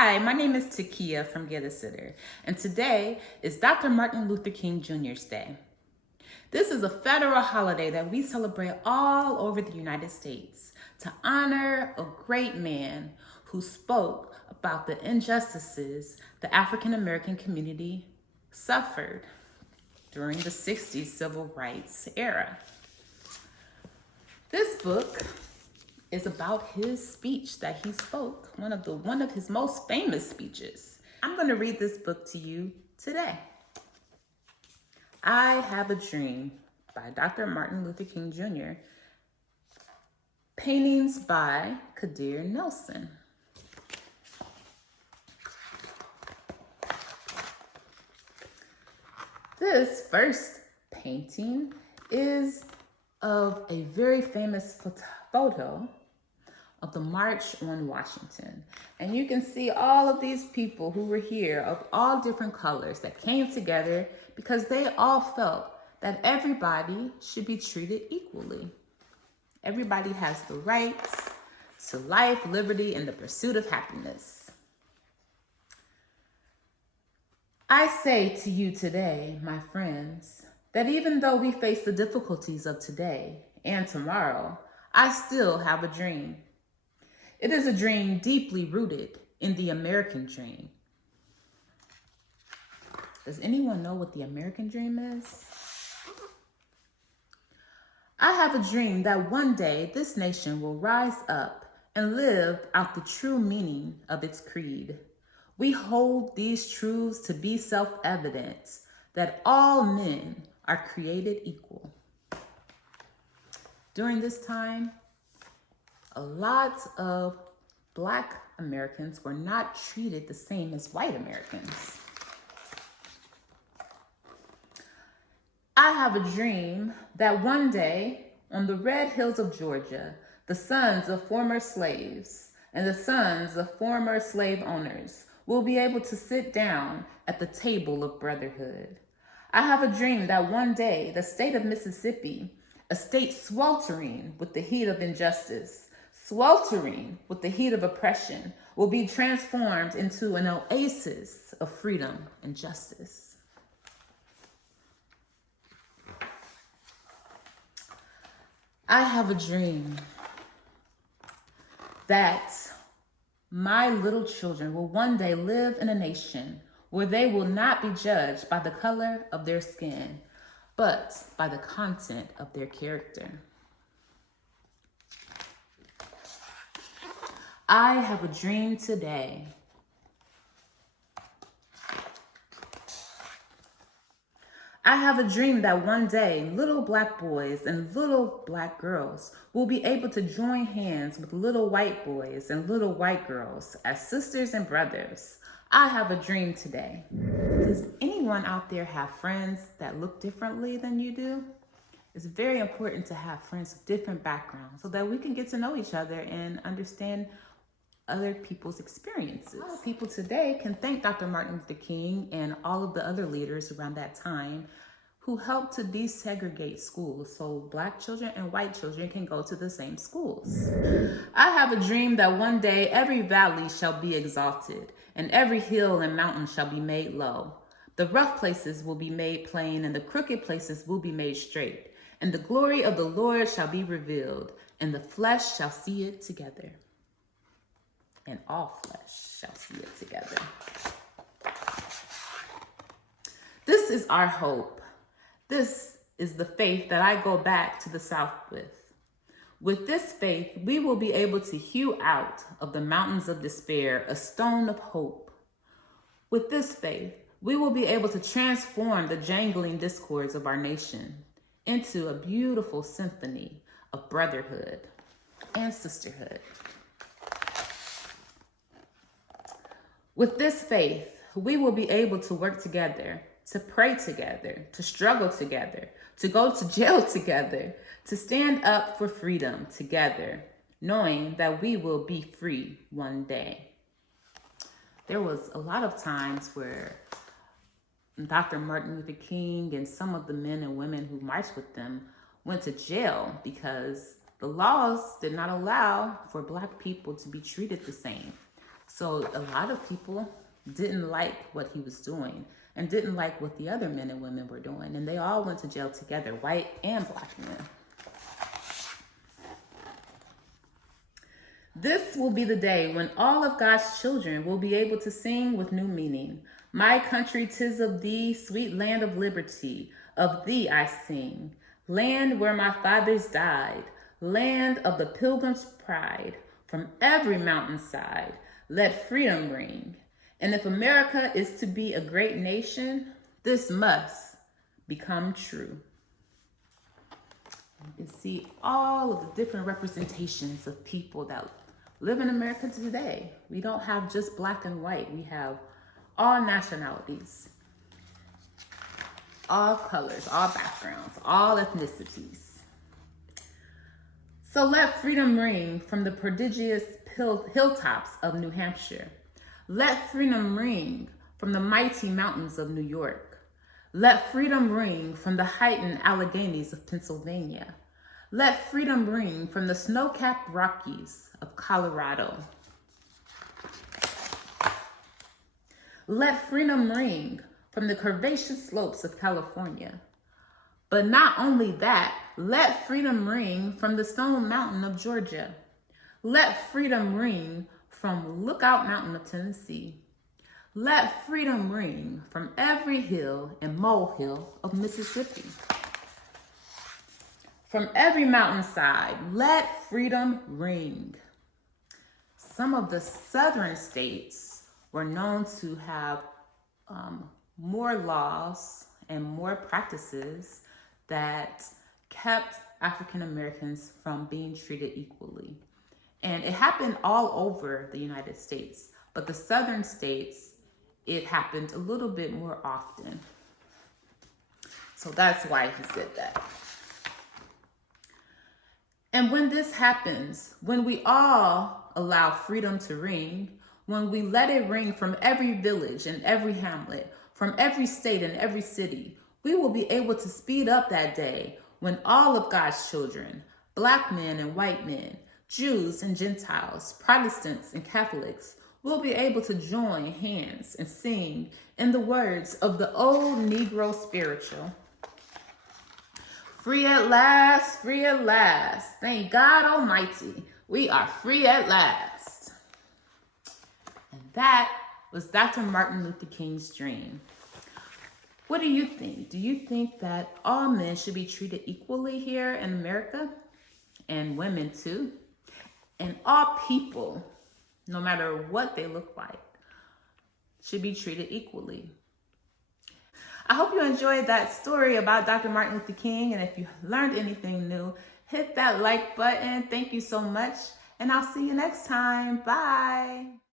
Hi, my name is Takia from Get a Sitter, and today is Dr. Martin Luther King Jr.'s Day. This is a federal holiday that we celebrate all over the United States to honor a great man who spoke about the injustices the African American community suffered during the 60s civil rights era. This book is about his speech that he spoke, one of his most famous speeches. I'm going to read this book to you today. I Have a Dream by Dr. Martin Luther King Jr. Paintings by Kadir Nelson. This first painting is of a very famous photo of the March on Washington. And you can see all of these people who were here of all different colors that came together because they all felt that everybody should be treated equally. Everybody has the rights to life, liberty, and the pursuit of happiness. I say to you today, my friends, that even though we face the difficulties of today and tomorrow, I still have a dream. It is a dream deeply rooted in the American dream. Does anyone know what the American dream is? I have a dream that one day this nation will rise up and live out the true meaning of its creed. We hold these truths to be self-evident that all men are created equal. During this time, a lot of Black Americans were not treated the same as white Americans. I have a dream that one day on the red hills of Georgia, the sons of former slaves and the sons of former slave owners will be able to sit down at the table of brotherhood. I have a dream that one day the state of Mississippi, a state sweltering with the heat of injustice, sweltering with the heat of oppression, will be transformed into an oasis of freedom and justice. I have a dream that my little children will one day live in a nation where they will not be judged by the color of their skin, but by the content of their character. I have a dream today I have a dream that one day little Black boys and little Black girls will be able to join hands with little white boys and little white girls as sisters and brothers. I have a dream today. Does anyone out there have friends that look differently than you do? It's very important to have friends with different backgrounds so that we can get to know each other and understand other people's experiences. A lot of people today can thank Dr. Martin Luther King and all of the other leaders around that time who helped to desegregate schools so Black children and white children can go to the same schools. I have a dream that one day every valley shall be exalted and every hill and mountain shall be made low. The rough places will be made plain and the crooked places will be made straight. And the glory of the Lord shall be revealed and the flesh shall see it together. And all flesh shall see it together. This is our hope. This is the faith that I go back to the South with. With this faith, we will be able to hew out of the mountains of despair a stone of hope. With this faith, we will be able to transform the jangling discords of our nation into a beautiful symphony of brotherhood and sisterhood. With this faith, we will be able to work together, to pray together, to struggle together, to go to jail together, to stand up for freedom together, knowing that we will be free one day. There was a lot of times where Dr. Martin Luther King and some of the men and women who marched with them went to jail because the laws did not allow for Black people to be treated the same. So a lot of people didn't like what he was doing and didn't like what the other men and women were doing. And they all went to jail together, white and black men. This will be the day when all of God's children will be able to sing with new meaning. My country, 'tis of thee, sweet land of liberty, of thee I sing. Land where my fathers died, land of the pilgrim's pride. From every mountainside, let freedom ring. And if America is to be a great nation, this must become true. You can see all of the different representations of people that live in America today. We don't have just black and white. We have all nationalities, all colors, all backgrounds, all ethnicities. So let freedom ring from the prodigious hilltops of New Hampshire. Let freedom ring from the mighty mountains of New York. Let freedom ring from the heightened Alleghenies of Pennsylvania. Let freedom ring from the snow-capped Rockies of Colorado. Let freedom ring from the curvaceous slopes of California. But not only that, let freedom ring from the Stone Mountain of Georgia. Let freedom ring from Lookout Mountain of Tennessee. Let freedom ring from every hill and molehill of Mississippi. From every mountainside, let freedom ring. Some of the southern states were known to have more laws and more practices that kept African Americans from being treated equally. And it happened all over the United States, but the southern states, it happened a little bit more often. So that's why he said that. And when this happens, when we all allow freedom to ring, when we let it ring from every village and every hamlet, from every state and every city, we will be able to speed up that day when all of God's children, black men and white men, Jews and Gentiles, Protestants and Catholics, will be able to join hands and sing in the words of the old Negro spiritual. Free at last, free at last. Thank God Almighty, we are free at last. And that was Dr. Martin Luther King's dream. What do you think? Do you think that all men should be treated equally here in America? And women too? And all people, no matter what they look like, should be treated equally. I hope you enjoyed that story about Dr. Martin Luther King. And if you learned anything new, hit that like button. Thank you so much. And I'll see you next time. Bye.